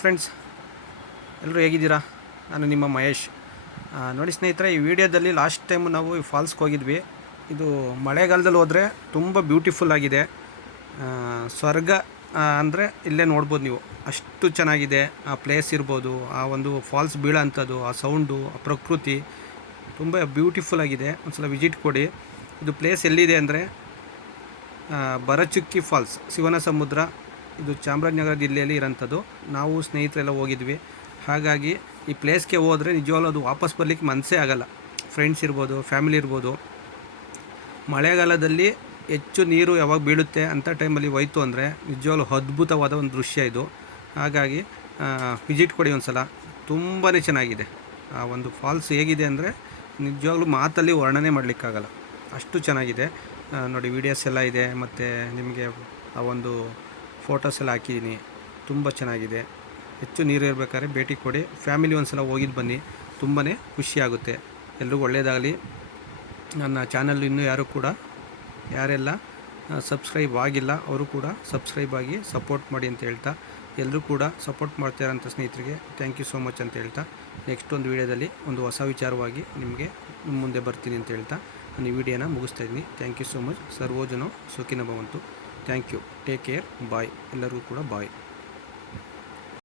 Friends ಎಲ್ಲರೂ ಹೇಗಿದ್ದೀರಾ? ನಾನು ನಿಮ್ಮ ಮಹೇಶ್. ನೋಡಿ ಸ್ನೇಹಿತರೆ, ಈ ವಿಡಿಯೋದಲ್ಲಿ ಲಾಸ್ಟ್ ಟೈಮ್ ನಾವು ಈ ಫಾಲ್ಸ್ಗೆ ಹೋಗಿದ್ವಿ. ಇದು ಮಳೆಗಾಲದಲ್ಲಿ ಹೋದರೆ ತುಂಬ ಬ್ಯೂಟಿಫುಲ್ ಆಗಿದೆ. ಸ್ವರ್ಗ ಅಂದರೆ ಇಲ್ಲೇ ನೋಡ್ಬೋದು ನೀವು. ಅಷ್ಟು ಚೆನ್ನಾಗಿದೆ, ಆ ಪ್ಲೇಸ್ ಇರ್ಬೋದು, ಆ ಒಂದು ಫಾಲ್ಸ್ ಬೀಳೋ ಅಂಥದ್ದು ಆ ಸೌಂಡು ಆ ಪ್ರಕೃತಿ ತುಂಬ ಬ್ಯೂಟಿಫುಲ್ ಆಗಿದೆ. ಒಂದ್ಸಲ ವಿಸಿಟ್ ಕೊಡಿ. ಇದು ಪ್ಲೇಸ್ ಎಲ್ಲಿದೆ ಅಂದರೆ ಬರಚುಕ್ಕಿ ಫಾಲ್ಸ್ ಶಿವನ ಸಮುದ್ರ. ಇದು ಚಾಮರಾಜನಗರ ಜಿಲ್ಲೆಯಲ್ಲಿ ಇರೋಂಥದ್ದು. ನಾವು ಸ್ನೇಹಿತರೆಲ್ಲ ಹೋಗಿದ್ವಿ. ಹಾಗಾಗಿ ಈ ಪ್ಲೇಸ್ಗೆ ಹೋದರೆ ನಿಜವಾಗ್ಲೂ ಅದು ವಾಪಸ್ ಬರಲಿಕ್ಕೆ ಮನಸ್ಸೇ ಆಗಲ್ಲ. ಫ್ರೆಂಡ್ಸ್ ಇರ್ಬೋದು ಫ್ಯಾಮಿಲಿ ಇರ್ಬೋದು. ಮಳೆಗಾಲದಲ್ಲಿ ಹೆಚ್ಚು ನೀರು ಯಾವಾಗ ಬೀಳುತ್ತೆ ಅಂಥ ಟೈಮಲ್ಲಿ ಹೋಯ್ತು ಅಂದರೆ ನಿಜವಾಗ್ಲೂ ಅದ್ಭುತವಾದ ಒಂದು ದೃಶ್ಯ ಇದು. ಹಾಗಾಗಿ ವಿಸಿಟ್ ಕೊಡಿ ಒಂದು ಸಲ ತುಂಬಾ ಚೆನ್ನಾಗಿದೆ. ಆ ಒಂದು ಫಾಲ್ಸ್ ಹೇಗಿದೆ ಅಂದರೆ ನಿಜವಾಗ್ಲೂ ಮಾತಲ್ಲಿ ವರ್ಣನೆ ಮಾಡಲಿಕ್ಕಾಗಲ್ಲ. ಅಷ್ಟು ಚೆನ್ನಾಗಿದೆ. ನೋಡಿ ವೀಡಿಯೋಸ್ ಎಲ್ಲ ಇದೆ. ಮತ್ತು ನಿಮಗೆ ಆ ಒಂದು ಫೋಟೋಸ್ ಎಲ್ಲ ಹಾಕಿದ್ದೀನಿ ತುಂಬ ಚೆನ್ನಾಗಿದೆ. ಹೆಚ್ಚು ನೀರು ಇರಬೇಕಾದ್ರೆ ಭೇಟಿ ಕೊಡಿ. ಫ್ಯಾಮಿಲಿ ಒಂದು ಸಲ ಹೋಗಿದ್ದು ಬನ್ನಿ ತುಂಬಾ ಖುಷಿಯಾಗುತ್ತೆ ಎಲ್ರಿಗೂ ಒಳ್ಳೆಯದಾಗಲಿ ನನ್ನ ಚಾನಲ್ ಇನ್ನೂ ಯಾರು ಕೂಡ, ಯಾರೆಲ್ಲ ಸಬ್ಸ್ಕ್ರೈಬ್ ಆಗಿಲ್ಲ, ಅವರು ಕೂಡ ಸಬ್ಸ್ಕ್ರೈಬ್ ಆಗಿ ಸಪೋರ್ಟ್ ಮಾಡಿ ಅಂತ ಹೇಳ್ತಾ ಎಲ್ಲರೂ ಕೂಡ ಸಪೋರ್ಟ್ ಮಾಡ್ತಾರಂಥ ಸ್ನೇಹಿತರಿಗೆ ಥ್ಯಾಂಕ್ ಯು ಸೋ ಮಚ್ ಅಂತ ಹೇಳ್ತಾ ನೆಕ್ಸ್ಟ್ ಒಂದು ವೀಡಿಯೋದಲ್ಲಿ ಒಂದು ಹೊಸ ವಿಚಾರವಾಗಿ ನಿಮಗೆ ಮುಂದೆ ಬರ್ತೀನಿ ಅಂತ ಹೇಳ್ತಾ, ನಾನು ಈ ವಿಡಿಯೋನ ಮುಗಿಸ್ತಾ ಇದ್ದೀನಿ. ಥ್ಯಾಂಕ್ ಯು ಸೋ ಮಚ್ ಸರ್ವೋಜನೋ ಸುಖಿನ ಭವಂತು. Thank you. Take care. Bye. ಎಲ್ಲರಿಗೂ ಕೂಡ ಬಾಯ್.